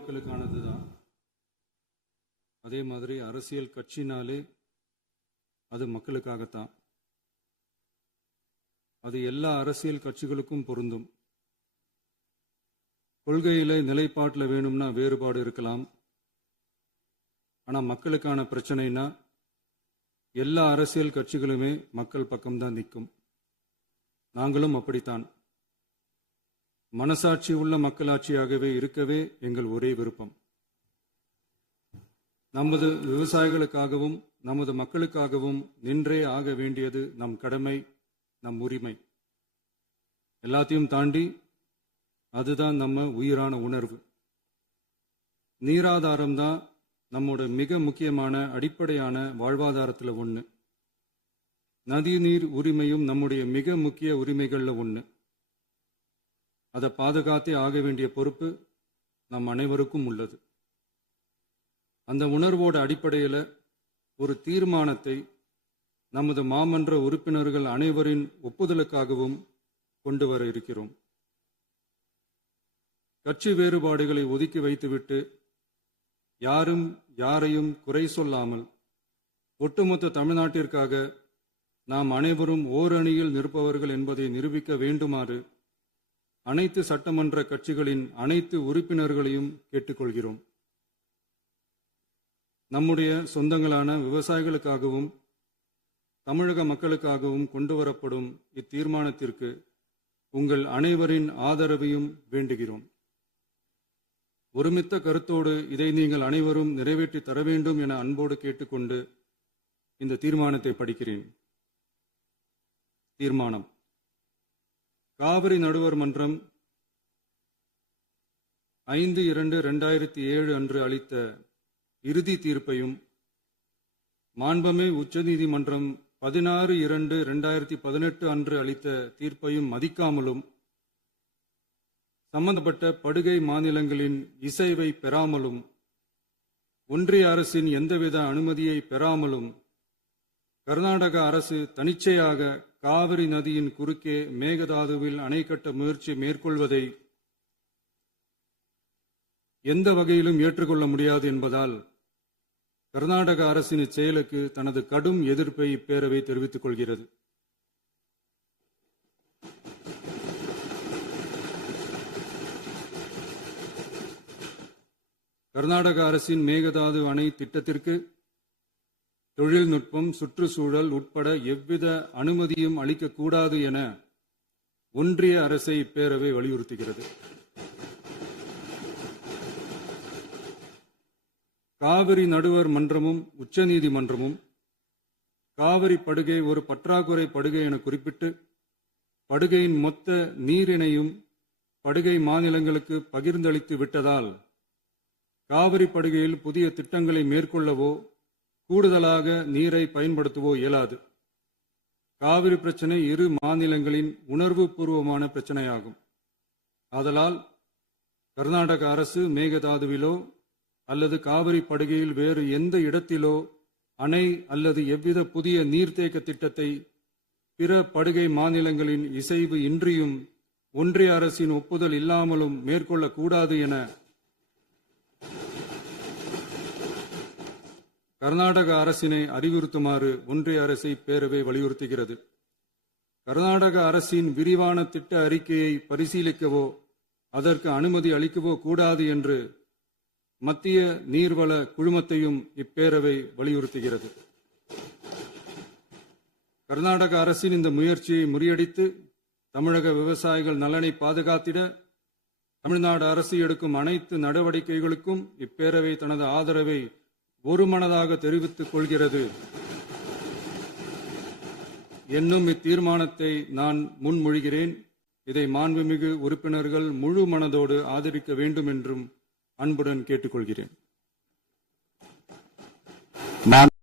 மக்களுக்கானது தான். அதே மாதிரி அரசியல் கட்சினாலே அது மக்களுக்காகத்தான். அது எல்லா அரசியல் கட்சிகளுக்கும் பொருந்தும். கொள்கையில நிலைப்பாட்டில் வேணும்னா வேறுபாடு இருக்கலாம். ஆனால் மக்களுக்கான பிரச்சனைனா எல்லா அரசியல் கட்சிகளுமே மக்கள் பக்கம்தான் நிற்கும். நாங்களும் அப்படித்தான். மனசாட்சி உள்ள மக்களாட்சியாகவே இருக்கவே எங்கள் ஒரே விருப்பம். நமது விவசாயிகளுக்காகவும் நமது மக்களுக்காகவும் நின்றே ஆக வேண்டியது நம் கடமை, நம் உரிமை. எல்லாத்தையும் தாண்டி அதுதான் நம்ம உயிரான உணர்வு. நீராதாரம் தான் நம்மோட மிக முக்கியமான அடிப்படையான வாழ்வாதாரத்தில் ஒன்று. நதி நீர் உரிமையும் நம்முடைய மிக முக்கிய உரிமைகளில் ஒன்று. அதை பாதுகாத்தே ஆக வேண்டிய பொறுப்பு நம் அனைவருக்கும் உள்ளது. அந்த உணர்வோட அடிப்படையில் ஒரு தீர்மானத்தை நமது மாமன்ற உறுப்பினர்கள் அனைவரின் ஒப்புதலுக்காகவும் கொண்டு வர இருக்கிறோம். கட்சி வேறுபாடுகளை ஒதுக்கி வைத்துவிட்டு யாரும் யாரையும் குறை சொல்லாமல் ஒட்டுமொத்த தமிழ்நாட்டிற்காக நாம் அனைவரும் ஓரணியில் நிற்பவர்கள் என்பதை நிரூபிக்க வேண்டுமாறு அனைத்து சட்டமன்ற கட்சிகளின் அனைத்து உறுப்பினர்களையும் கேட்டுக்கொள்கிறோம். நம்முடைய சொந்தங்களான விவசாயிகளுக்காகவும் தமிழக மக்களுக்காகவும் கொண்டு வரப்படும் இத்தீர்மானத்திற்கு உங்கள் அனைவரின் ஆதரவையும் வேண்டுகிறோம். ஒருமித்த கருத்தோடு இதை நீங்கள் அனைவரும் நிறைவேற்றி தர வேண்டும் என அன்போடு கேட்டுக்கொண்டு இந்த தீர்மானத்தை படிக்கிறேன். தீர்மானம்: காவிரி நடுவர் மன்றம் 5/2/2007 அன்று அளித்த இறுதி தீர்ப்பையும் மாண்புமிகு உச்சநீதிமன்றம் 16/2/2018 அன்று அளித்த தீர்ப்பையும் மதிக்காமலும் சம்பந்தப்பட்ட படுகை மாநிலங்களின் இசைவை பெறாமலும் ஒன்றிய அரசின் எந்தவித அனுமதியை பெறாமலும் கர்நாடக அரசு தனிச்சையாக காவிரி நதியின் குறுக்கே மேகதாதுவில் அணை கட்ட முயற்சி மேற்கொள்வதை எந்த வகையிலும் ஏற்றுக்கொள்ள முடியாது என்பதால் கர்நாடக அரசின் இச்செயலுக்கு தனது கடும் எதிர்ப்பை இப்பேரவை தெரிவித்துக் கொள்கிறது. கர்நாடக அரசின் மேகதாது அணை திட்டத்திற்கு தொழில்நுட்பம், சுற்றுச்சூழல் உட்பட எவ்வித அனுமதியும் அளிக்கக்கூடாது என ஒன்றிய அரசை இப்பேரவை வலியுறுத்துகிறது. காவிரி நடுவர் மன்றமும் உச்சநீதிமன்றமும் காவிரி படுகை ஒரு பற்றாக்குறை படுகை என குறிப்பிட்டு படுகையின் மொத்த நீரினையும் படுகை மாநிலங்களுக்கு பகிர்ந்தளித்து விட்டதால் காவிரி படுகையில் புதிய திட்டங்களை மேற்கொள்ளவோ கூடுதலாக நீரை பயன்படுத்தவோ இயலாது. காவிரி பிரச்சனை இரு மாநிலங்களின் உணர்வு பூர்வமான பிரச்சனையாகும். ஆதலால் கர்நாடக அரசு மேகதாதுவிலோ அல்லது காவிரி படுகையில் வேறு எந்த இடத்திலோ அணை அல்லது எவ்வித புதிய நீர்த்தேக்க திட்டத்தை பிற படுகை மாநிலங்களின் இசைவு இன்றியும் ஒன்றிய அரசின் ஒப்புதல் இல்லாமலும் மேற்கொள்ளக்கூடாது என கர்நாடக அரசினை அறிவுறுத்துமாறு ஒன்றிய அரசை பேரவை வலியுறுத்துகிறது. கர்நாடக அரசின் விரிவான திட்ட அறிக்கையை பரிசீலிக்கவோ அதற்கு அனுமதி அளிக்கவோ கூடாது என்று மத்திய நீர்வள குழுமத்தையும் இப்பேரவை வலியுறுத்துகிறது. கர்நாடக அரசின் இந்த முயற்சியை முறியடித்து தமிழக விவசாயிகள் நலனை பாதுகாத்திட தமிழ்நாடு அரசு எடுக்கும் அனைத்து நடவடிக்கைகளுக்கும் இப்பேரவை தனது ஆதரவை ஒருமனதாக தெரிவித்துக் கொள்கிறது என்னும் இத்தீர்மானத்தை நான் முன்மொழிகிறேன். இதை மாண்புமிகு உறுப்பினர்கள் முழு மனதோடு ஆதரிக்க வேண்டும் என்றும் அன்புடன் கேட்டுக்கொள்கிறேன்.